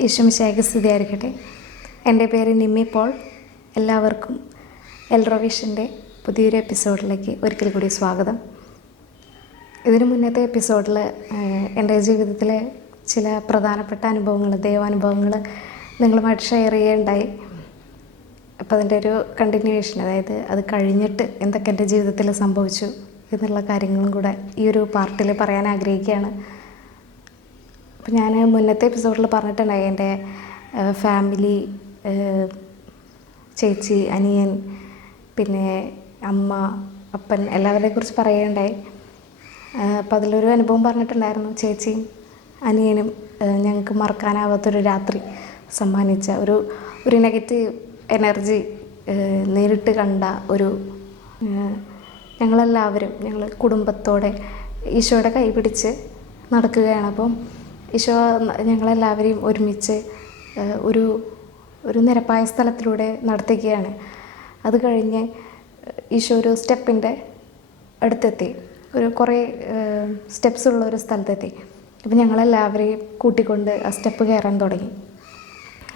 യേശുമിശായ്ക്ക് സ്തുതിയായിരിക്കട്ടെ. എന്റെ പേര് നിമ്മി പോൾ. എല്ലാവർക്കും എൽറോവിഷന്റെ പുതിയൊരു എപ്പിസോഡിലേക്ക് ഒരിക്കൽ കൂടി സ്വാഗതം. ഇതിനു മുന്നത്തെ എപ്പിസോഡിൽ എന്റെ ജീവിതത്തിലെ ചില പ്രധാനപ്പെട്ട അനുഭവങ്ങൾ ദൈവാനുഭവങ്ങൾ നിങ്ങളുമായിട്ട് ഷെയർ ചെയ്യുകയുണ്ടായി അപ്പോൾ അതിന്റെ ഒരു കണ്ടിന്യൂവേഷൻ അതായത് അത് കഴിഞ്ഞിട്ട് എന്തൊക്കെ എന്റെ ജീവിതത്തിൽ സംഭവിച്ചു എന്നുള്ള കാര്യങ്ങളും കൂടെ ഈ ഒരു പാർട്ടിൽ പറയാൻ ആഗ്രഹിക്കുകയാണ്. അപ്പം ഞാൻ മുന്നത്തെ എപ്പിസോഡിൽ പറഞ്ഞിട്ടുണ്ടായി എന്റെ ഫാമിലി ചേച്ചി അനിയൻ പിന്നെ അമ്മ അപ്പൻ എല്ലാവരെയും കുറിച്ച് പറയുകയുണ്ടായി. അപ്പം അതിലൊരു അനുഭവം പറഞ്ഞിട്ടുണ്ടായിരുന്നു. ചേച്ചിയും അനിയനും ഞങ്ങൾക്ക് മറക്കാനാവാത്തൊരു രാത്രി സമ്മാനിച്ച ഒരു ഒരു നെഗറ്റീവ് എനർജി നേരിട്ട് കണ്ട ഒരു ഞങ്ങളെല്ലാവരും ഞങ്ങൾ കുടുംബത്തോടെ ഈശോയുടെ കൈ പിടിച്ച് നടക്കുകയാണ്. അപ്പം ഈശോ ഞങ്ങളെല്ലാവരെയും ഒരുമിച്ച് ഒരു ഒരു നിരപ്പായ സ്ഥലത്തിലൂടെ നടത്തുകയാണ്. അത് കഴിഞ്ഞ് ഈശോ ഒരു സ്റ്റെപ്പിന്റെ അടുത്തെത്തി. ഒരു കുറേ സ്റ്റെപ്സ് ഉള്ള ഒരു സ്ഥലത്തെത്തി. അപ്പം ഞങ്ങളെല്ലാവരെയും കൂട്ടിക്കൊണ്ട് ആ സ്റ്റെപ്പ് കയറാൻ തുടങ്ങി.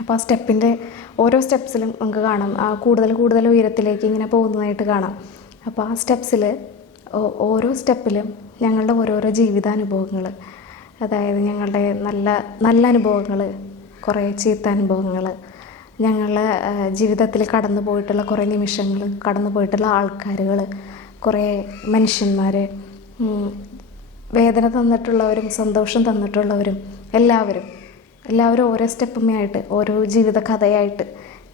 അപ്പോൾ ആ സ്റ്റെപ്പിന്റെ ഓരോ സ്റ്റെപ്സിലും നമുക്ക് കാണാം. ആ കൂടുതൽ കൂടുതൽ ഉയരത്തിലേക്ക് ഇങ്ങനെ പോകുന്നതായിട്ട് കാണാം. അപ്പോൾ ആ സ്റ്റെപ്സിൽ ഓരോ സ്റ്റെപ്പിലും ഞങ്ങളുടെ ഓരോരോ ജീവിതാനുഭവങ്ങൾ അതായത് ഞങ്ങളുടെ നല്ല നല്ല അനുഭവങ്ങൾ കുറേ ചീത്ത അനുഭവങ്ങൾ ഞങ്ങളുടെ ജീവിതത്തിൽ കടന്നു പോയിട്ടുള്ള കുറേ നിമിഷങ്ങൾ കടന്നു പോയിട്ടുള്ള ആൾക്കാരുകൾ കുറേ മനുഷ്യന്മാർ വേദന തന്നിട്ടുള്ളവരും സന്തോഷം തന്നിട്ടുള്ളവരും എല്ലാവരും എല്ലാവരും ഓരോ സ്റ്റെപ്പുമേ ആയിട്ട് ഓരോ ജീവിത കഥയായിട്ട്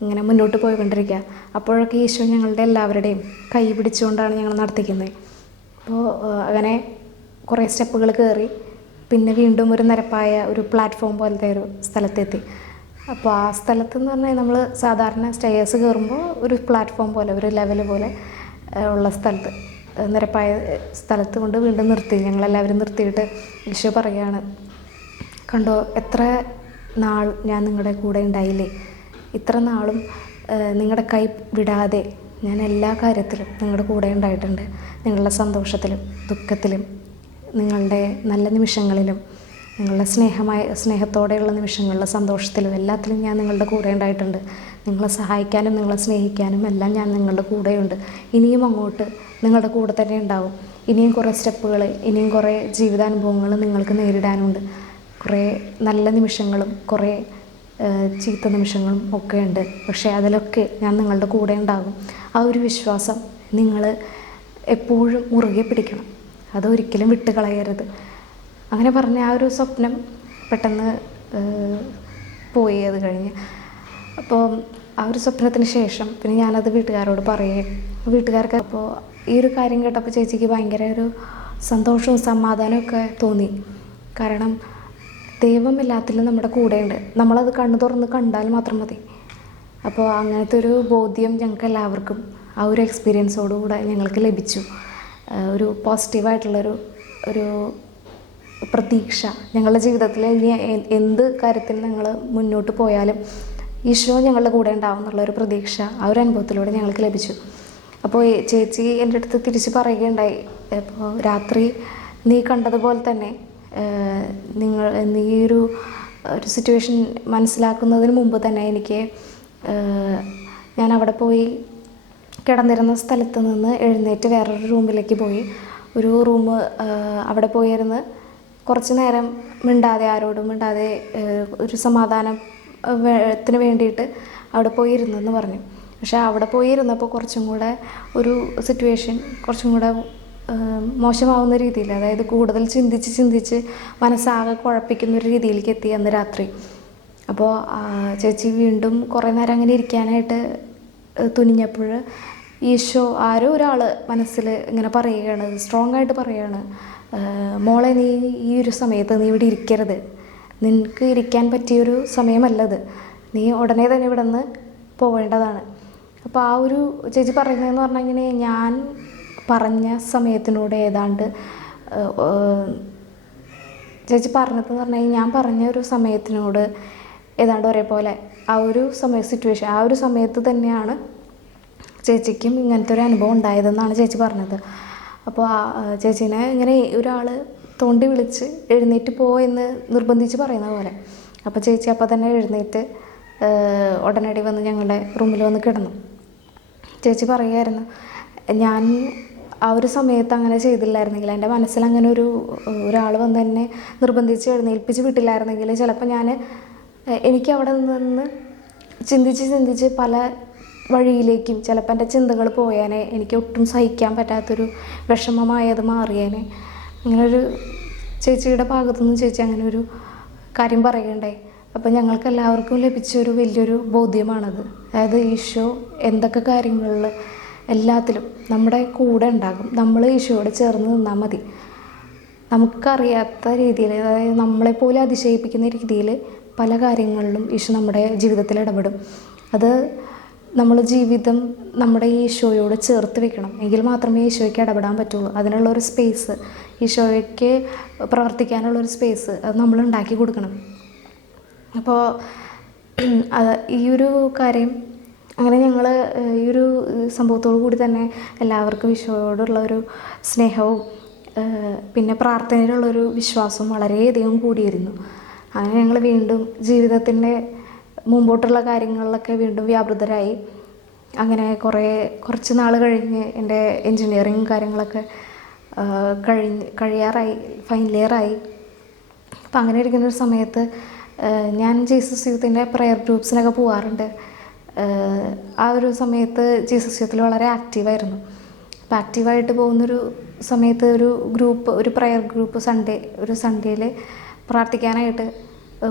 ഇങ്ങനെ മുന്നോട്ട് പോയിക്കൊണ്ടിരിക്കുക അപ്പോഴൊക്കെ ഈശോ ഞങ്ങളുടെ എല്ലാവരുടെയും കൈ പിടിച്ചുകൊണ്ടാണ് ഞങ്ങൾ നടത്തിക്കുന്നത്. അപ്പോൾ അങ്ങനെ കുറേ സ്റ്റെപ്പുകൾ കയറി പിന്നെ വീണ്ടും ഒരു നിരപ്പായ ഒരു പ്ലാറ്റ്ഫോം പോലത്തെ ഒരു സ്ഥലത്തെത്തി. അപ്പോൾ ആ സ്ഥലത്ത് എന്ന് പറഞ്ഞാൽ നമ്മൾ സാധാരണ സ്റ്റേയേഴ്സ് കയറുമ്പോൾ ഒരു പ്ലാറ്റ്ഫോം പോലെ ഒരു ലെവൽ പോലെ ഉള്ള സ്ഥലത്ത് നിരപ്പായ സ്ഥലത്ത് കൊണ്ട് വീണ്ടും നിർത്തി. ഞങ്ങളെല്ലാവരും നിർത്തിയിട്ട് ഈശോ പറയുകയാണ് കണ്ടോ എത്ര നാൾ ഞാൻ നിങ്ങളുടെ കൂടെ ഉണ്ടായില്ലേ? ഇത്ര നാളും നിങ്ങളുടെ കൈ വിടാതെ ഞാൻ എല്ലാ കാര്യത്തിലും നിങ്ങളുടെ കൂടെ ഉണ്ടായിട്ടുണ്ട്. നിങ്ങളുടെ സന്തോഷത്തിലും ദുഃഖത്തിലും നിങ്ങളുടെ നല്ല നിമിഷങ്ങളിലും നിങ്ങളുടെ സ്നേഹമായ സ്നേഹത്തോടെയുള്ള നിമിഷങ്ങളിലും സന്തോഷത്തിലും എല്ലാത്തിലും ഞാൻ നിങ്ങളുടെ കൂടെ ഉണ്ടായിട്ടുണ്ട്. നിങ്ങളെ സഹായിക്കാനും നിങ്ങളെ സ്നേഹിക്കാനും എല്ലാം ഞാൻ നിങ്ങളുടെ കൂടെയുണ്ട്. ഇനിയും അങ്ങോട്ട് നിങ്ങളുടെ കൂടെ തന്നെ ഉണ്ടാവും. ഇനിയും കുറേ സ്റ്റെപ്പുകൾ ഇനിയും കുറേ ജീവിതാനുഭവങ്ങൾ നിങ്ങൾക്ക് നേരിടാനുണ്ട്. കുറേ നല്ല നിമിഷങ്ങളും കുറേ ചീത്ത നിമിഷങ്ങളും ഒക്കെ ഉണ്ട്. പക്ഷേ അതിലൊക്കെ ഞാൻ നിങ്ങളുടെ കൂടെ ഉണ്ടാകും. ആ ഒരു വിശ്വാസം നിങ്ങൾ എപ്പോഴും മുറുകെ പിടിക്കണം. അതൊരിക്കലും വിട്ട് കളയരുത്. അങ്ങനെ പറഞ്ഞ ആ ഒരു സ്വപ്നം പെട്ടെന്ന് പോയി അത് കഴിഞ്ഞ്. അപ്പോൾ ആ ഒരു സ്വപ്നത്തിന് ശേഷം പിന്നെ ഞാനത് വീട്ടുകാരോട് പറയുകയും വീട്ടുകാർക്ക് അപ്പോൾ ഈ ഒരു കാര്യം കേട്ടപ്പോൾ ചേച്ചിക്ക് ഭയങ്കര ഒരു സന്തോഷവും സമാധാനവും ഒക്കെ തോന്നി. കാരണം ദൈവം എല്ലാത്തിലും നമ്മുടെ കൂടെയുണ്ട്. നമ്മളത് കണ്ണു തുറന്ന് കണ്ടാൽ മാത്രം മതി. അപ്പോൾ അങ്ങനത്തെ ഒരു ബോധ്യം ഞങ്ങൾക്ക് എല്ലാവർക്കും ആ ഒരു എക്സ്പീരിയൻസോടുകൂടെ ഞങ്ങൾക്ക് ലഭിച്ചു. ഒരു പോസിറ്റീവായിട്ടുള്ളൊരു ഒരു പ്രതീക്ഷ ഞങ്ങളുടെ ജീവിതത്തിൽ ഇനി എന്ത് കാര്യത്തിൽ ഞങ്ങൾ മുന്നോട്ട് പോയാലും ഈശോ ഞങ്ങളുടെ കൂടെ ഉണ്ടാവും എന്നുള്ളൊരു പ്രതീക്ഷ ആ ഒരു അനുഭവത്തിലൂടെ ഞങ്ങൾക്ക് ലഭിച്ചു. അപ്പോൾ ചേച്ചി എന്റെ അടുത്ത് തിരിച്ച് പറയുകയുണ്ടായി അപ്പോൾ രാത്രി നീ കണ്ടതുപോലെ തന്നെ നിങ്ങൾ നീ ഒരു ഒരു സിറ്റുവേഷൻ മനസ്സിലാക്കുന്നതിന് മുമ്പ് തന്നെ എനിക്ക് ഞാൻ അവിടെ പോയി കിടന്നിരുന്ന സ്ഥലത്ത് നിന്ന് എഴുന്നേറ്റ് വേറൊരു റൂമിലേക്ക് പോയി. ഒരു റൂം അവിടെ പോയിരുന്ന് കുറച്ച് നേരം മിണ്ടാതെ ആരോടും മിണ്ടാതെ ഒരു സമാധാനം ത്തിന് വേണ്ടിയിട്ട് അവിടെ പോയി ഇരുന്നെന്ന് പറഞ്ഞു. പക്ഷേ അവിടെ പോയി ഇരുന്നപ്പോൾ കുറച്ചും കൂടെ ഒരു സിറ്റുവേഷൻ കുറച്ചും കൂടെ മോശമാവുന്ന രീതിയിൽ അതായത് കൂടുതൽ ചിന്തിച്ച് ചിന്തിച്ച് മനസ്സാകെ കുഴപ്പിക്കുന്ന ഒരു രീതിയിലേക്ക് എത്തി അന്ന് രാത്രി. അപ്പോൾ ചേച്ചി വീണ്ടും കുറേ നേരം അങ്ങനെ ഇരിക്കാനായിട്ട് തുനിഞ്ഞപ്പോൾ ഈശോ ആരോ ഒരാൾ മനസ്സിൽ ഇങ്ങനെ പറയുകയാണ് സ്ട്രോങ് ആയിട്ട് പറയുകയാണ് മോളെ നീ ഈ ഒരു സമയത്ത് നീ ഇവിടെ ഇരിക്കരുത്. നിനക്ക് ഇരിക്കാൻ പറ്റിയൊരു സമയമല്ലത്. നീ ഉടനെ തന്നെ ഇവിടെ നിന്ന് പോവേണ്ടതാണ്. അപ്പോൾ ആ ഒരു ചേച്ചി പറയുന്നതെന്ന് പറഞ്ഞാൽ ഇങ്ങനെ ഞാൻ പറഞ്ഞ സമയത്തിനോട് ഏതാണ്ട് ചേച്ചി പറഞ്ഞതെന്ന് പറഞ്ഞാൽ ഞാൻ പറഞ്ഞ ഒരു സമയത്തിനോട് ഏതാണ്ട് ഒരേപോലെ ആ ഒരു സമയ സിറ്റുവേഷൻ ആ ഒരു സമയത്ത് തന്നെയാണ് ചേച്ചിക്കും ഇങ്ങനത്തെ ഒരു അനുഭവം ഉണ്ടായതെന്നാണ് ചേച്ചി പറഞ്ഞത്. അപ്പോൾ ആ ചേച്ചീനെ ഇങ്ങനെ ഒരാൾ തോണ്ടി വിളിച്ച് എഴുന്നേറ്റ് പോയെന്ന് നിർബന്ധിച്ച് പറയുന്ന പോലെ. അപ്പോൾ ചേച്ചി അപ്പോൾ തന്നെ എഴുന്നേറ്റ് ഉടനടി വന്ന് ഞങ്ങളുടെ റൂമിൽ വന്ന് കിടന്നു. ചേച്ചി പറയുമായിരുന്നു ഞാൻ ആ ഒരു സമയത്ത് അങ്ങനെ ചെയ്തില്ലായിരുന്നെങ്കിൽ എന്റെ മനസ്സിൽ അങ്ങനെ ഒരു ഒരാൾ വന്ന് എന്നെ നിർബന്ധിച്ച് എഴുന്നേൽപ്പിച്ച് വിട്ടില്ലായിരുന്നെങ്കിൽ ചിലപ്പോൾ ഞാൻ എനിക്ക് അവിടെ നിന്ന് ചിന്തിച്ച് ചിന്തിച്ച് പല വഴിയിലേക്കും ചിലപ്പോൾ എന്റെ ചിന്തകൾ പോയാനേ എനിക്ക് ഒട്ടും സഹിക്കാൻ പറ്റാത്തൊരു വിഷമമായത് മാറിയേനെ. അങ്ങനൊരു ചേച്ചിയുടെ ഭാഗത്തുനിന്ന് ചേച്ചി അങ്ങനെ ഒരു കാര്യം പറയണ്ടേ? അപ്പം ഞങ്ങൾക്ക് എല്ലാവർക്കും ലഭിച്ച ഒരു വലിയൊരു ബോധ്യമാണത്. അതായത് ഈശോ എന്തൊക്കെ കാര്യങ്ങളിൽ എല്ലാത്തിലും നമ്മുടെ കൂടെ ഉണ്ടാകും. നമ്മൾ ഈശോയോട് ചേർന്ന് നിന്നാൽ മതി. നമുക്കറിയാത്ത രീതിയിൽ അതായത് നമ്മളെപ്പോലെ അതിശയിപ്പിക്കുന്ന രീതിയിൽ പല കാര്യങ്ങളിലും ഈശോ നമ്മുടെ ജീവിതത്തിൽ ഇടപെടും. അത് നമ്മൾ ജീവിതം നമ്മുടെ ഈശോയോട് ചേർത്ത് വെക്കണം. എങ്കിൽ മാത്രമേ ഈശോയ്ക്ക് ഇടപെടാൻ പറ്റുള്ളൂ. അതിനുള്ള ഒരു സ്പേസ് ഈശോയ്ക്ക് പ്രവർത്തിക്കാനുള്ള ഒരു സ്പേസ് അത് നമ്മൾ ഉണ്ടാക്കി കൊടുക്കണം. അപ്പോൾ ഈ ഒരു കാര്യം അങ്ങനെ ഞങ്ങൾ ഈ ഒരു സംഭവത്തോടു കൂടി തന്നെ എല്ലാവർക്കും ഈശോയോടുള്ള ഒരു സ്നേഹവും പിന്നെ പ്രാർത്ഥനയിലുള്ളൊരു വിശ്വാസവും വളരെയധികം കൂടിയിരുന്നു. അങ്ങനെ ഞങ്ങൾ വീണ്ടും ജീവിതത്തിന്റെ മുമ്പോട്ടുള്ള കാര്യങ്ങളിലൊക്കെ വീണ്ടും വ്യാപൃതരായി. അങ്ങനെ കുറേ കുറച്ച് നാൾ കഴിഞ്ഞ് എന്റെ എൻജിനീയറിങ് കാര്യങ്ങളൊക്കെ കഴിഞ്ഞ് കഴിയാറായി ഫൈനൽ ഇയറായി അപ്പം അങ്ങനെ ഇരിക്കുന്ന ഒരു സമയത്ത് ഞാൻ ജീസസ് യൂത്തിന്റെ പ്രെയർ ഗ്രൂപ്പ്സിനൊക്കെ പോവാറുണ്ട്. ആ ഒരു സമയത്ത് ജീസസ് യൂത്തിൽ വളരെ ആക്റ്റീവായിരുന്നു. അപ്പം ആക്റ്റീവായിട്ട് പോകുന്നൊരു സമയത്ത് ഒരു ഗ്രൂപ്പ് ഒരു പ്രെയർ ഗ്രൂപ്പ് സൺഡേ ഒരു സൺഡേയിൽ പ്രാർത്ഥിക്കാനായിട്ട്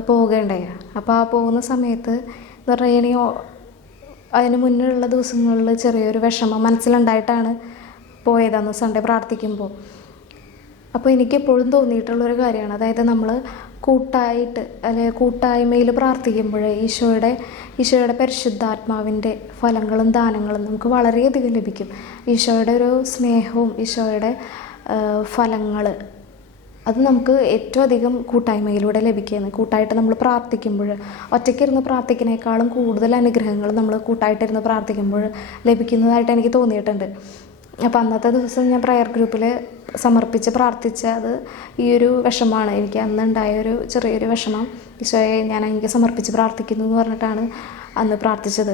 പോവുകയുണ്ടായി അപ്പോൾ ആ പോകുന്ന സമയത്ത് എന്ന് പറഞ്ഞു കഴിഞ്ഞാൽ അതിന് മുന്നിലുള്ള ദിവസങ്ങളിൽ ചെറിയൊരു വിഷമം മനസ്സിലുണ്ടായിട്ടാണ് പോയതെന്ന് സൺഡേ പ്രാർത്ഥിക്കുമ്പോൾ. അപ്പോൾ എനിക്ക് എപ്പോഴും തോന്നിയിട്ടുള്ളൊരു കാര്യമാണ്. അതായത് നമ്മൾ കൂട്ടായിട്ട് അല്ലെ കൂട്ടായ്മയിൽ പ്രാർത്ഥിക്കുമ്പോൾ ഈശോയുടെ ഈശോയുടെ പരിശുദ്ധാത്മാവിന്റെ ഫലങ്ങളും ദാനങ്ങളും നമുക്ക് വളരെയധികം ലഭിക്കും. ഈശോയുടെ ഒരു സ്നേഹവും ഈശോയുടെ ഫലങ്ങൾ അത് നമുക്ക് ഏറ്റവും അധികം കൂട്ടായ്മയിലൂടെ ലഭിക്കുകയാണ്. കൂട്ടായിട്ട് നമ്മൾ പ്രാർത്ഥിക്കുമ്പോൾ ഒറ്റയ്ക്കിരുന്ന് പ്രാർത്ഥിക്കുന്നതിനേക്കാളും കൂടുതൽ അനുഗ്രഹങ്ങൾ നമ്മൾ കൂട്ടായിട്ടിരുന്ന് പ്രാർത്ഥിക്കുമ്പോൾ ലഭിക്കുന്നതായിട്ട് എനിക്ക് തോന്നിയിട്ടുണ്ട്. അപ്പോൾ അന്നത്തെ ദിവസം ഞാൻ പ്രയർ ഗ്രൂപ്പിൽ സമർപ്പിച്ച് പ്രാർത്ഥിച്ച അത് ഈ ഒരു വിഷമമാണ്. എനിക്ക് അന്ന് ഉണ്ടായ ഒരു ചെറിയൊരു വിഷമം. ഈശോയെ ഞാൻ എനിക്ക് സമർപ്പിച്ച് പ്രാർത്ഥിക്കുന്നു എന്ന് പറഞ്ഞിട്ടാണ് അന്ന് പ്രാർത്ഥിച്ചത്.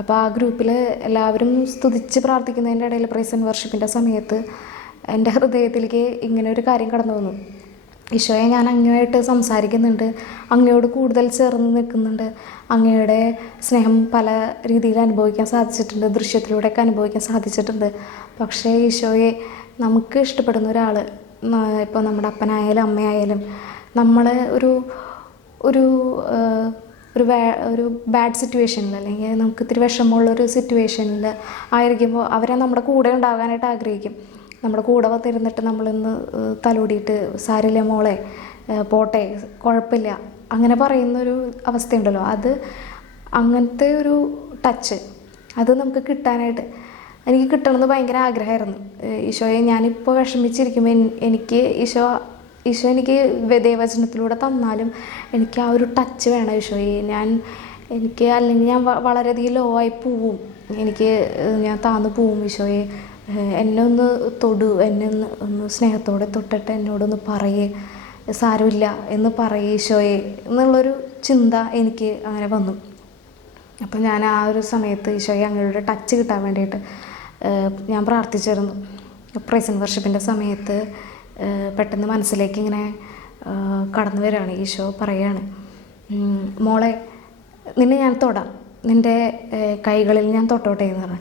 അപ്പോൾ ആ ഗ്രൂപ്പിൽ എല്ലാവരും സ്തുതിച്ച് പ്രാർത്ഥിക്കുന്നതിന്റെ ഇടയിൽ പ്രൈസ് ആൻഡ് വർഷിപ്പിന്റെ സമയത്ത് എന്റെ ഹൃദയത്തിലേക്ക് ഇങ്ങനെ ഒരു കാര്യം കടന്നു വന്നു. ഈശോയെ ഞാൻ അങ്ങയായിട്ട് സംസാരിക്കുന്നുണ്ട്. അങ്ങയോട് കൂടുതൽ ചേർന്ന് നിൽക്കുന്നുണ്ട്. അങ്ങയുടെ സ്നേഹം പല രീതിയിൽ അനുഭവിക്കാൻ സാധിച്ചിട്ടുണ്ട്. ദൃശ്യത്തിലൂടെയൊക്കെ അനുഭവിക്കാൻ സാധിച്ചിട്ടുണ്ട്. പക്ഷേ ഈശോയെ നമുക്ക് ഇഷ്ടപ്പെടുന്ന ഒരാൾ ഇപ്പോൾ നമ്മുടെ അപ്പനായാലും അമ്മയായാലും നമ്മളെ ഒരു ഒരു ഒരു വേ ഒരു ബാഡ് സിറ്റുവേഷനിൽ അല്ലെങ്കിൽ നമുക്ക് ഇത്തിരി വിഷമമുള്ള ഒരു സിറ്റുവേഷനിൽ ആയിരിക്കുമ്പോൾ അവരെ നമ്മുടെ കൂടെ ഉണ്ടാകാനായിട്ട് ആഗ്രഹിക്കും. നമ്മുടെ കൂടെ വന്നിരുന്നിട്ട് നമ്മളിന്ന് തലോടിയിട്ട് സാരില്ല മോളെ പോട്ടെ കുഴപ്പമില്ല അങ്ങനെ പറയുന്നൊരു അവസ്ഥയുണ്ടല്ലോ. അത് അങ്ങനത്തെ ഒരു ടച്ച്. അത് നമുക്ക് കിട്ടാനായിട്ട് എനിക്ക് കിട്ടണമെന്ന് ഭയങ്കര ആഗ്രഹമായിരുന്നു. ഈശോയെ ഞാനിപ്പോൾ വിഷമിച്ചിരിക്കുമ്പോൾ എനിക്ക് ഈശോ ഈശോ എനിക്ക് വെ- തന്നാലും എനിക്ക് ആ ഒരു ടച്ച് വേണം ഈശോയെ. ഞാൻ എനിക്ക് അല്ലെങ്കിൽ ഞാൻ വളരെയധികം ലോ ആയി പോവും. എനിക്ക് ഞാൻ താന്നു പോവും ഈശോയെ. എന്നെ ഒന്ന് തൊടു എന്നെ ഒന്ന് ഒന്ന് സ്നേഹത്തോടെ തൊട്ടിട്ട് എന്നോടൊന്ന് പറയേ സാരമില്ല എന്ന് പറയേ ഈശോയെ എന്നുള്ളൊരു ചിന്ത എനിക്ക് അങ്ങനെ വന്നു. അപ്പം ഞാൻ ആ ഒരു സമയത്ത് ഈശോയെ അങ്ങയുടെ ടച്ച് കിട്ടാൻ വേണ്ടിയിട്ട് ഞാൻ പ്രാർത്ഥിച്ചിരുന്നു. പ്രൈസൻ വർഷിപ്പിന്റെ സമയത്ത് പെട്ടെന്ന് മനസ്സിലേക്ക് ഇങ്ങനെ കടന്നു വരികയാണ് ഈശോ പറയാണ്. മോളെ നിന്നെ ഞാൻ തൊടാം. നിന്റെ കൈകളിൽ ഞാൻ തൊട്ടോട്ടെ എന്ന് പറഞ്ഞു.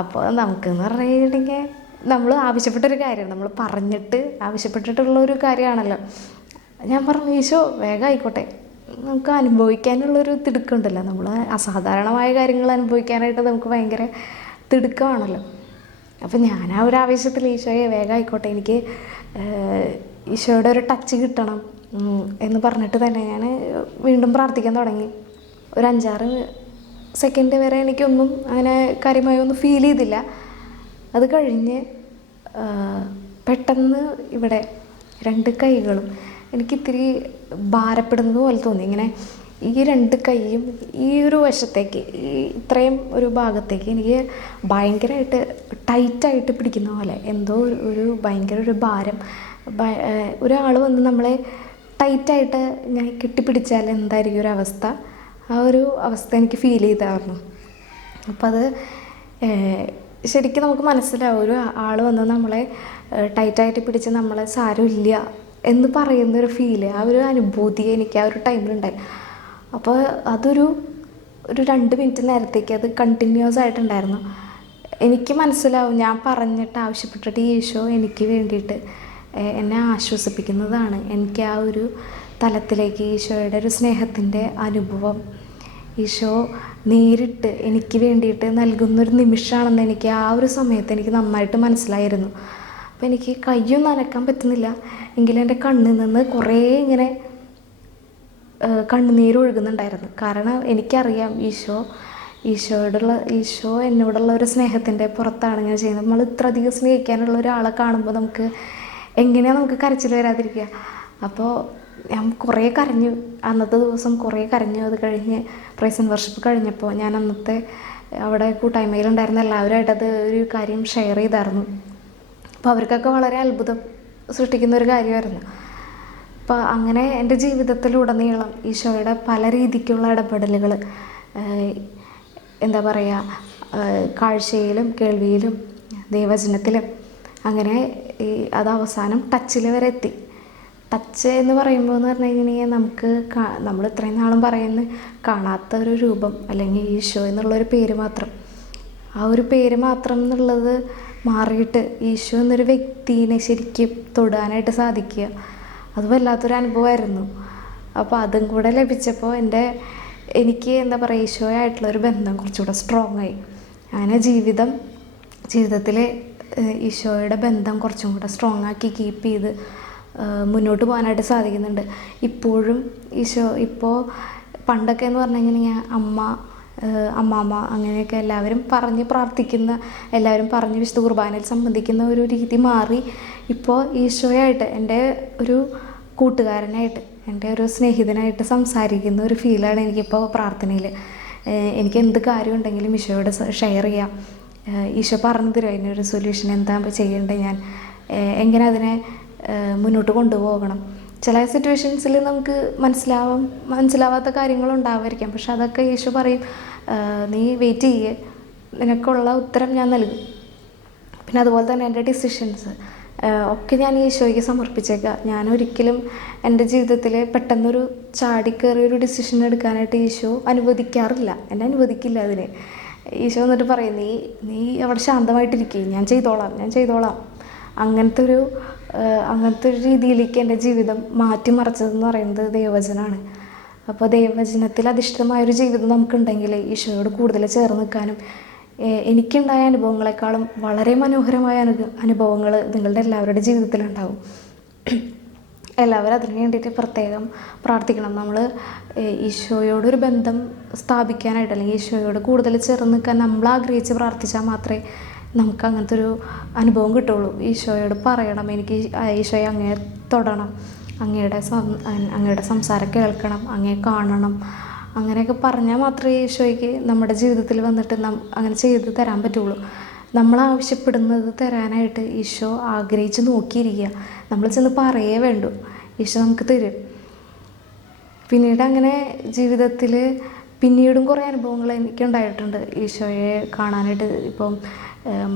അപ്പോൾ നമുക്കെന്ന് പറഞ്ഞിട്ടുണ്ടെങ്കിൽ നമ്മൾ ആവശ്യപ്പെട്ടൊരു കാര്യമാണ് നമ്മൾ പറഞ്ഞിട്ട് ആവശ്യപ്പെട്ടിട്ടുള്ള ഒരു കാര്യമാണല്ലോ. ഞാൻ പറഞ്ഞു ഈശോ വേഗം ആയിക്കോട്ടെ. നമുക്ക് അനുഭവിക്കാനുള്ളൊരു തിടുക്കമുണ്ടല്ലോ നമ്മൾ അസാധാരണമായ കാര്യങ്ങൾ അനുഭവിക്കാനായിട്ട് നമുക്ക് ഭയങ്കര തിടുക്കമാണല്ലോ. അപ്പം ഞാൻ ആ ഒരു ആവേശത്തിൽ ഈശോയെ വേഗം ആയിക്കോട്ടെ. എനിക്ക് ഈശോയുടെ ഒരു ടച്ച് കിട്ടണം. എന്ന് പറഞ്ഞിട്ട് തന്നെ ഞാൻ വീണ്ടും പ്രാർത്ഥിക്കാൻ തുടങ്ങി. ഒരു അഞ്ചാറ് സെക്കൻഡ് വരെ എനിക്കൊന്നും അങ്ങനെ കാര്യമായി ഒന്നും ഫീൽ ചെയ്തില്ല. അത് കഴിഞ്ഞ് പെട്ടെന്ന് ഇവിടെ രണ്ട് കൈകളും എനിക്കിത്തിരി ഭാരപ്പെടുന്നത് പോലെ തോന്നി. ഇങ്ങനെ ഈ രണ്ട് കൈയും ഈ ഒരു വശത്തേക്ക് ഈ ഇത്രയും ഒരു ഭാഗത്തേക്ക് എനിക്ക് ഭയങ്കരമായിട്ട് ടൈറ്റായിട്ട് പിടിക്കുന്ന പോലെ എന്തോ ഒരു ഭയങ്കര ഒരു ഭാരം. ഒരാൾ വന്ന് നമ്മളെ ടൈറ്റായിട്ട് ഞാൻ കെട്ടിപ്പിടിച്ചാൽ എന്തായിരിക്കും ഒരു അവസ്ഥ? ആ ഒരു അവസ്ഥ എനിക്ക് ഫീൽ ചെയ്തായിരുന്നു. അപ്പം അത് ശരിക്കും നമുക്ക് മനസ്സിലാവും. ഒരു ആൾ വന്ന് നമ്മളെ ടൈറ്റായിട്ട് പിടിച്ച് നമ്മളെ സാരമില്ല എന്ന് പറയുന്ന ഒരു ഫീൽ ആ ഒരു അനുഭൂതി എനിക്ക് ആ ഒരു ടൈമിലുണ്ടായി അപ്പോൾ അതൊരു ഒരു രണ്ട് മിനിറ്റ് നേരത്തേക്ക് അത് കണ്ടിന്യൂസ് ആയിട്ടുണ്ടായിരുന്നു. എനിക്ക് മനസ്സിലാവും ഞാൻ പറഞ്ഞിട്ട് ആവശ്യപ്പെട്ടിട്ട് ഈശോ എനിക്ക് വേണ്ടിയിട്ട് എന്നെ ആശ്വസിപ്പിക്കുന്നതാണ്. എനിക്ക് ആ ഒരു തലത്തിലേക്ക് ഈശോയുടെ ഒരു സ്നേഹത്തിന്റെ അനുഭവം. ഈശോ നേരിട്ട് എനിക്ക് വേണ്ടിയിട്ട് നൽകുന്നൊരു നിമിഷമാണെന്ന് എനിക്ക് ആ ഒരു സമയത്ത് എനിക്ക് നന്നായിട്ട് മനസ്സിലായിരുന്നു. അപ്പോൾ എനിക്ക് കയ്യൊന്നും നനക്കാൻ പറ്റുന്നില്ല. എങ്കിലും എന്റെ കണ്ണിൽ നിന്ന് കുറേ ഇങ്ങനെ കണ്ണുനീര് ഒഴുകുന്നുണ്ടായിരുന്നു. കാരണം എനിക്കറിയാം ഈശോ ഈശോയോടുള്ള ഈശോ എന്നോടുള്ള ഒരു സ്നേഹത്തിന്റെ പുറത്താണ് ഇങ്ങനെ ചെയ്യുന്നത്. നമ്മൾ ഇത്ര അധികം സ്നേഹിക്കാനുള്ള ഒരാളെ കാണുമ്പോൾ നമുക്ക് എങ്ങനെയാണ് നമുക്ക് കരച്ചിൽ വരാതിരിക്കുക? അപ്പോൾ ഞാൻ കുറേ കരഞ്ഞു. അന്നത്തെ ദിവസം കുറേ കരഞ്ഞു. അത് കഴിഞ്ഞ് പ്രൈസ് ആൻഡ് വർഷിപ്പ് കഴിഞ്ഞപ്പോൾ ഞാൻ അന്നത്തെ അവിടെ കൂട്ടായ്മയിലുണ്ടായിരുന്ന എല്ലാവരുമായിട്ട് അത് ഒരു കാര്യം ഷെയർ ചെയ്തായിരുന്നു. അപ്പോൾ അവർക്കൊക്കെ വളരെ അത്ഭുതം സൃഷ്ടിക്കുന്ന ഒരു കാര്യമായിരുന്നു. അപ്പോൾ അങ്ങനെ എന്റെ ജീവിതത്തിലുടനീളം ഈശോയുടെ പല രീതിക്കുള്ള ഇടപെടലുകൾ എന്താ പറയുക കാഴ്ചയിലും കേൾവിയിലും ദൈവചനത്തിലും അങ്ങനെ ഈ അത് അവസാനം ടച്ചിൽ വരെ എത്തി. ടച്ച് എന്ന് പറയുമ്പോൾ എന്ന് പറഞ്ഞു കഴിഞ്ഞാൽ നമുക്ക് നമ്മൾ ഇത്രയും നാളും പറയുന്ന കാണാത്ത ഒരു രൂപം അല്ലെങ്കിൽ ഈശോ എന്നുള്ളൊരു പേര് മാത്രം. ആ ഒരു പേര് മാത്രം എന്നുള്ളത് മാറിയിട്ട് ഈശോ എന്നൊരു വ്യക്തിനെ ശരിക്കും തൊടാനായിട്ട് സാധിക്കുക. അത് വല്ലാത്തൊരു അനുഭവമായിരുന്നു. അപ്പോൾ അതും കൂടെ ലഭിച്ചപ്പോൾ എന്റെ എനിക്ക് എന്താ പറയുക ഈശോയായിട്ടുള്ള ഒരു ബന്ധം കുറച്ചുകൂടെ സ്ട്രോങ് ആയി. അങ്ങനെ ജീവിതം ജീവിതത്തിലെ ഈശോയുടെ ബന്ധം കുറച്ചും കൂടെ സ്ട്രോങ് ആക്കി കീപ്പ് ചെയ്ത് മുന്നോട്ട് പോകാനായിട്ട് സാധിക്കുന്നുണ്ട്. ഇപ്പോഴും ഈശോ ഇപ്പോൾ പണ്ടൊക്കെ എന്ന് പറഞ്ഞു കഴിഞ്ഞാൽ അമ്മ അമ്മാമ അമ്മാമ്മ അങ്ങനെയൊക്കെ എല്ലാവരും പറഞ്ഞ് പ്രാർത്ഥിക്കുന്ന എല്ലാവരും പറഞ്ഞ് വിശുദ്ധ കുർബാനയിൽ സംബന്ധിക്കുന്ന ഒരു രീതി മാറി. ഇപ്പോൾ ഈശോയായിട്ട് എന്റെ ഒരു കൂട്ടുകാരനായിട്ട് എന്റെ ഒരു സ്നേഹിതനായിട്ട് സംസാരിക്കുന്ന ഒരു ഫീലാണ് എനിക്കിപ്പോൾ പ്രാർത്ഥനയിൽ എനിക്ക് എന്ത് കാര്യം ഉണ്ടെങ്കിലും ഈശോയോട് ഷെയർ ചെയ്യാം. ഈശോ പറഞ്ഞു തരും അതിനൊരു സൊല്യൂഷൻ എന്താ ചെയ്യേണ്ടത് ഞാൻ? എങ്ങനെ അതിനെ മുന്നോട്ട് കൊണ്ടുപോകണം. ചില സിറ്റുവേഷൻസിൽ നമുക്ക് മനസ്സിലാവാം മനസ്സിലാവാത്ത കാര്യങ്ങളുണ്ടാവായിരിക്കാം പക്ഷെ അതൊക്കെ യേശു പറയും നീ വെയിറ്റ് ചെയ്യേ. നിനക്കുള്ള ഉത്തരം ഞാൻ നൽകും. പിന്നെ അതുപോലെ തന്നെ എന്റെ ഡിസിഷൻസ് ഒക്കെ ഞാൻ ഈശോയ്ക്ക് സമർപ്പിച്ചേക്കാം. ഞാൻ ഒരിക്കലും എന്റെ ജീവിതത്തിൽ പെട്ടെന്നൊരു ചാടിക്കയറി ഒരു ഡിസിഷൻ എടുക്കാനായിട്ട് ഈശോ അനുവദിക്കാറില്ല. എന്നെ അനുവദിക്കില്ല അതിന്. ഈശോ എന്നിട്ട് പറയും നീ നീ അവിടെ ശാന്തമായിട്ടിരിക്കുക ഞാൻ ചെയ്തോളാം ഞാൻ ചെയ്തോളാം. അങ്ങനത്തെ ഒരു അങ്ങനത്തെ ഒരു രീതിയിലേക്ക് എന്റെ ജീവിതം മാറ്റിമറിച്ചതെന്ന് പറയുന്നത് ദൈവവചനമാണ്. അപ്പോൾ ദൈവവചനത്തിൽ അധിഷ്ഠിതമായൊരു ജീവിതം നമുക്കുണ്ടെങ്കിൽ ഈശോയോട് കൂടുതൽ ചേർന്ന് നിൽക്കാനും എനിക്കുണ്ടായ അനുഭവങ്ങളെക്കാളും വളരെ മനോഹരമായ അനു അനുഭവങ്ങൾ നിങ്ങളുടെ എല്ലാവരുടെ ജീവിതത്തിലുണ്ടാവും എല്ലാവരും അതിനു വേണ്ടിയിട്ട് പ്രത്യേകം പ്രാർത്ഥിക്കണം. നമ്മൾ ഈശോയോടൊരു ബന്ധം സ്ഥാപിക്കാനായിട്ട് അല്ലെങ്കിൽ ഈശോയോട് കൂടുതൽ ചേർന്ന് നിൽക്കാൻ നമ്മൾ ആഗ്രഹിച്ച് പ്രാർത്ഥിച്ചാൽ മാത്രമേ നമുക്ക് അങ്ങനത്തെ ഒരു അനുഭവം കിട്ടുള്ളൂ. ഈശോയോട് പറയണം എനിക്ക് ഈശോയെ അങ്ങേ തൊടണം അങ്ങയുടെ അങ്ങയുടെ സംസാരം കേൾക്കണം അങ്ങേ കാണണം അങ്ങനെയൊക്കെ പറഞ്ഞാൽ മാത്രമേ ഈശോയ്ക്ക് നമ്മുടെ ജീവിതത്തിൽ വന്നിട്ട് നം അങ്ങനെ ചെയ്ത് തരാൻ പറ്റുള്ളൂ. നമ്മൾ ആവശ്യപ്പെടുന്നത് തരാനായിട്ട് ഈശോ ആഗ്രഹിച്ച് നോക്കിയിരിക്കുക. നമ്മൾ ചെന്ന് പറയേ വേണ്ടു. ഈശോ നമുക്ക് തരും. പിന്നീട് അങ്ങനെ ജീവിതത്തിൽ പിന്നീടും കുറേ അനുഭവങ്ങൾ എനിക്കുണ്ടായിട്ടുണ്ട്. ഈശോയെ കാണാനായിട്ട് ഇപ്പം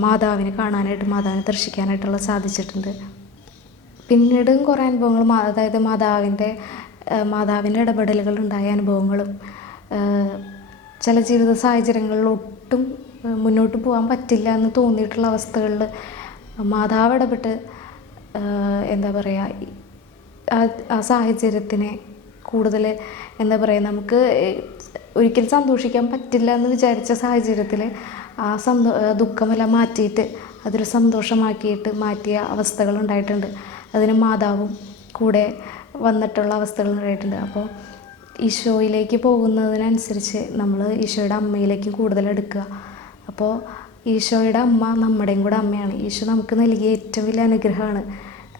മാതാവിനെ കാണാനായിട്ട് മാതാവിനെ ദർശിക്കാനായിട്ടുള്ള സാധിച്ചിട്ടുണ്ട്. പിന്നീടും കുറേ അനുഭവങ്ങൾ അതായത് മാതാവിന്റെ മാതാവിന്റെ ഇടപെടലുകൾ ഉണ്ടായ അനുഭവങ്ങളും ചില ജീവിത സാഹചര്യങ്ങളിൽ ഒട്ടും മുന്നോട്ട് പോകാൻ പറ്റില്ല എന്ന് തോന്നിയിട്ടുള്ള അവസ്ഥകളിൽ മാതാവ് ഇടപെട്ട് എന്താ പറയുക ആ സാഹചര്യത്തിനെ കൂടുതൽ എന്താ പറയുക നമുക്ക് ഒരിക്കലും സന്തോഷിക്കാൻ പറ്റില്ല എന്ന് വിചാരിച്ച സാഹചര്യത്തിൽ ആ സന്തോ ദുഃഖമെല്ലാം മാറ്റിയിട്ട് അതൊരു സന്തോഷമാക്കിയിട്ട് മാറ്റിയ അവസ്ഥകളുണ്ടായിട്ടുണ്ട്. അതിന് മാതാവും കൂടെ വന്നിട്ടുള്ള അവസ്ഥകൾ ഉണ്ടായിട്ടുണ്ട്. അപ്പോൾ ഈശോയിലേക്ക് പോകുന്നതിനനുസരിച്ച് നമ്മൾ ഈശോയുടെ അമ്മയിലേക്ക് കൂടുതൽ എടുക്കുക. അപ്പോൾ ഈശോയുടെ അമ്മ നമ്മുടെയും കൂടെ അമ്മയാണ്. ഈശോ നമുക്ക് നൽകിയ ഏറ്റവും വലിയ അനുഗ്രഹമാണ്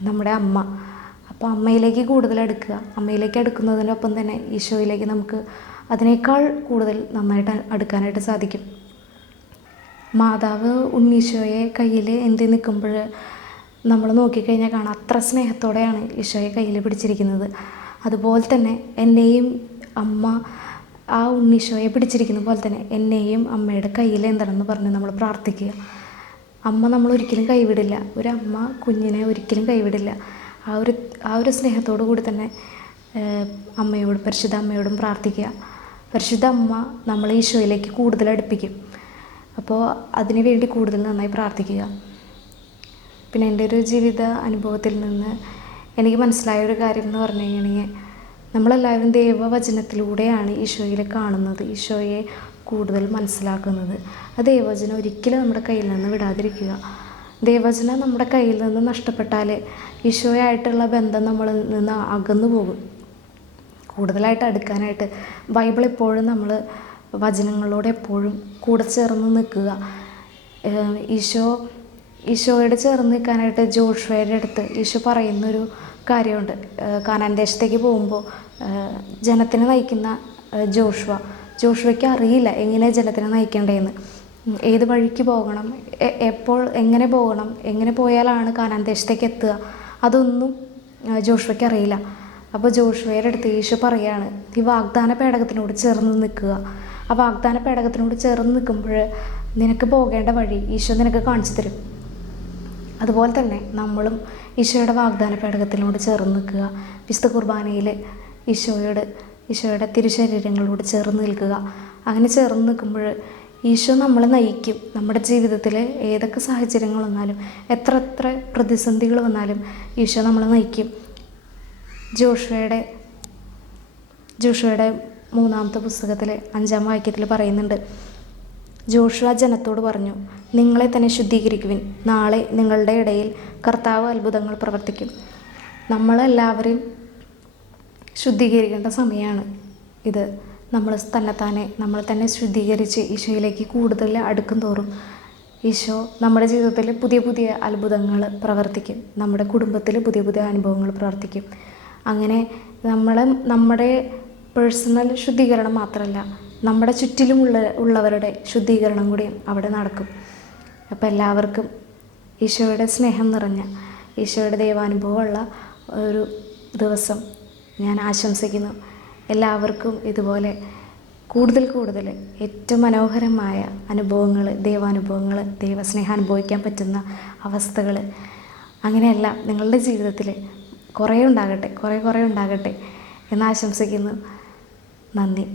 നമ്മുടെ അമ്മ. അപ്പോൾ അമ്മയിലേക്ക് കൂടുതൽ എടുക്കുക. അമ്മയിലേക്ക് എടുക്കുന്നതിനൊപ്പം തന്നെ ഈശോയിലേക്ക് നമുക്ക് അതിനേക്കാൾ കൂടുതൽ നന്നായിട്ട് അടുക്കാനായിട്ട് സാധിക്കും. മാതാവ് ഉണ്ണീശോയെ കയ്യിൽ എന്തി നിൽക്കുമ്പോൾ നമ്മൾ നോക്കിക്കഴിഞ്ഞാൽ കാണാം. അത്ര സ്നേഹത്തോടെയാണ് ഈശോയെ കയ്യിൽ പിടിച്ചിരിക്കുന്നത്. അതുപോലെ തന്നെ എന്നെയും അമ്മ ആ ഉണ്ണീശോയെ പിടിച്ചിരിക്കുന്ന പോലെ തന്നെ എന്നെയും അമ്മയുടെ കയ്യിൽ എന്താണെന്ന് പറഞ്ഞ് നമ്മൾ പ്രാർത്ഥിക്കുക. അമ്മ നമ്മൾ ഒരിക്കലും കൈവിടില്ല. ഒരു അമ്മ കുഞ്ഞിനെ ഒരിക്കലും കൈവിടില്ല. ആ ഒരു ആ ഒരു സ്നേഹത്തോടു കൂടി തന്നെ അമ്മയോടും പരിശുദ്ധ അമ്മയോടും പ്രാർത്ഥിക്കുക. പരിശുദ്ധ അമ്മ നമ്മളെ ഈശോയിലേക്ക് കൂടുതൽ അടുപ്പിക്കും. അപ്പോൾ അതിനു വേണ്ടി കൂടുതൽ നന്നായി പ്രാർത്ഥിക്കുക. പിന്നെ എന്റെ ഒരു ജീവിത അനുഭവത്തിൽ നിന്ന് എനിക്ക് മനസ്സിലായ ഒരു കാര്യം എന്ന് പറഞ്ഞു കഴിഞ്ഞാൽ നമ്മളെല്ലാവരും ദൈവവചനത്തിലൂടെയാണ് ഈശോയിലെ കാണുന്നത് ഈശോയെ കൂടുതൽ മനസ്സിലാക്കുന്നത്. ആ ദൈവവചനം ഒരിക്കലും നമ്മുടെ കയ്യിൽ നിന്ന് വിടാതിരിക്കുക. ദൈവവചനം നമ്മുടെ കയ്യിൽ നിന്ന് നഷ്ടപ്പെട്ടാൽ ഈശോയായിട്ടുള്ള ബന്ധം നമ്മളിൽ നിന്ന് അകന്നു പോകും. കൂടുതലായിട്ട് അടുക്കാനായിട്ട് ബൈബിൾ എപ്പോഴും നമ്മൾ വചനങ്ങളോട് എപ്പോഴും കൂടെ ചേർന്ന് നിൽക്കുക. ഈശോ ഈശോയോട് ചേർന്ന് നിൽക്കാനായിട്ട് ജോഷുവയുടെ അടുത്ത് ഈശോ പറയുന്നൊരു കാര്യമുണ്ട്. കാനാൻ ദേശത്തേക്ക് പോകുമ്പോൾ ജനത്തിനെ നയിക്കുന്ന ജോഷുവ. ജോഷുവയ്ക്ക് അറിയില്ല എങ്ങനെ ജനത്തിനെ നയിക്കേണ്ടതെന്ന്. ഏത് വഴിക്ക് പോകണം എപ്പോൾ എങ്ങനെ പോകണം എങ്ങനെ പോയാലാണ് കാനാൻ ദേശത്തേക്ക് എത്തുക? അതൊന്നും ജോഷുവയ്ക്ക് അറിയില്ല. അപ്പോൾ ജോഷുവയുടെ അടുത്ത് ഈശോ പറയാണ് ഈ വാഗ്ദാന പേടകത്തിനോട് ചേർന്ന് നിൽക്കുക. ആ വാഗ്ദാന പേടകത്തിനോട് ചേർന്ന് നിൽക്കുമ്പോൾ നിനക്ക് പോകേണ്ട വഴി ഈശോ നിനക്ക് കാണിച്ചു തരും. അതുപോലെ തന്നെ നമ്മളും ഈശോയുടെ വാഗ്ദാന പേടകത്തിനോട് ചേർന്ന് നിൽക്കുക. വിശുദ്ധ കുർബാനയിൽ ഈശോയോട് ഈശോയുടെ തിരുശരീരങ്ങളോട് ചേർന്ന് നിൽക്കുക. അങ്ങനെ ചേർന്ന് നിൽക്കുമ്പോൾ ഈശോ നമ്മളെ നയിക്കും. നമ്മുടെ ജീവിതത്തിൽ ഏതൊക്കെ സാഹചര്യങ്ങൾ വന്നാലും എത്ര എത്ര പ്രതിസന്ധികൾ വന്നാലും ഈശോ നമ്മളെ നയിക്കും. ജോഷുവയുടെ ജോഷുവയുടെ മൂന്നാമത്തെ പുസ്തകത്തിൽ അഞ്ചാം വാക്യത്തിൽ പറയുന്നുണ്ട്. ജോഷുവ ജനത്തോട് പറഞ്ഞു നിങ്ങളെ തന്നെ ശുദ്ധീകരിക്കുവിൻ. നാളെ നിങ്ങളുടെ ഇടയിൽ കർത്താവ് അത്ഭുതങ്ങൾ പ്രവർത്തിക്കും. നമ്മളെല്ലാവരെയും ശുദ്ധീകരിക്കേണ്ട സമയമാണ് ഇത്. നമ്മൾ തന്നെത്താനെ നമ്മൾ തന്നെ ശുദ്ധീകരിച്ച് ഈശോയിലേക്ക് കൂടുതൽ അടുക്കും തോറും ഈശോ നമ്മുടെ ജീവിതത്തിൽ പുതിയ പുതിയ അത്ഭുതങ്ങൾ പ്രവർത്തിക്കും. നമ്മുടെ കുടുംബത്തിൽ പുതിയ പുതിയ അനുഭവങ്ങൾ പ്രവർത്തിക്കും. അങ്ങനെ നമ്മളെ നമ്മുടെ പേഴ്സണൽ ശുദ്ധീകരണം മാത്രമല്ല നമ്മുടെ ചുറ്റിലുമുള്ള ഉള്ളവരുടെ ശുദ്ധീകരണം കൂടിയും അവിടെ നടക്കും. അപ്പോൾ എല്ലാവർക്കും ഈശോയുടെ സ്നേഹം നിറഞ്ഞ ഈശോയുടെ ദൈവാനുഭവമുള്ള ഒരു ദിവസം ഞാൻ ആശംസിക്കുന്നു. എല്ലാവർക്കും ഇതുപോലെ കൂടുതൽ കൂടുതൽ ഏറ്റവും മനോഹരമായ അനുഭവങ്ങൾ ദൈവാനുഭവങ്ങൾ ദൈവസ്നേഹം അനുഭവിക്കാൻ പറ്റുന്ന അവസ്ഥകൾ അങ്ങനെയല്ല നിങ്ങളുടെ ജീവിതത്തിൽ കുറേ ഉണ്ടാകട്ടെ കുറേ കുറേ ഉണ്ടാകട്ടെ എന്ന് ആശംസിക്കുന്നു. നന്ദി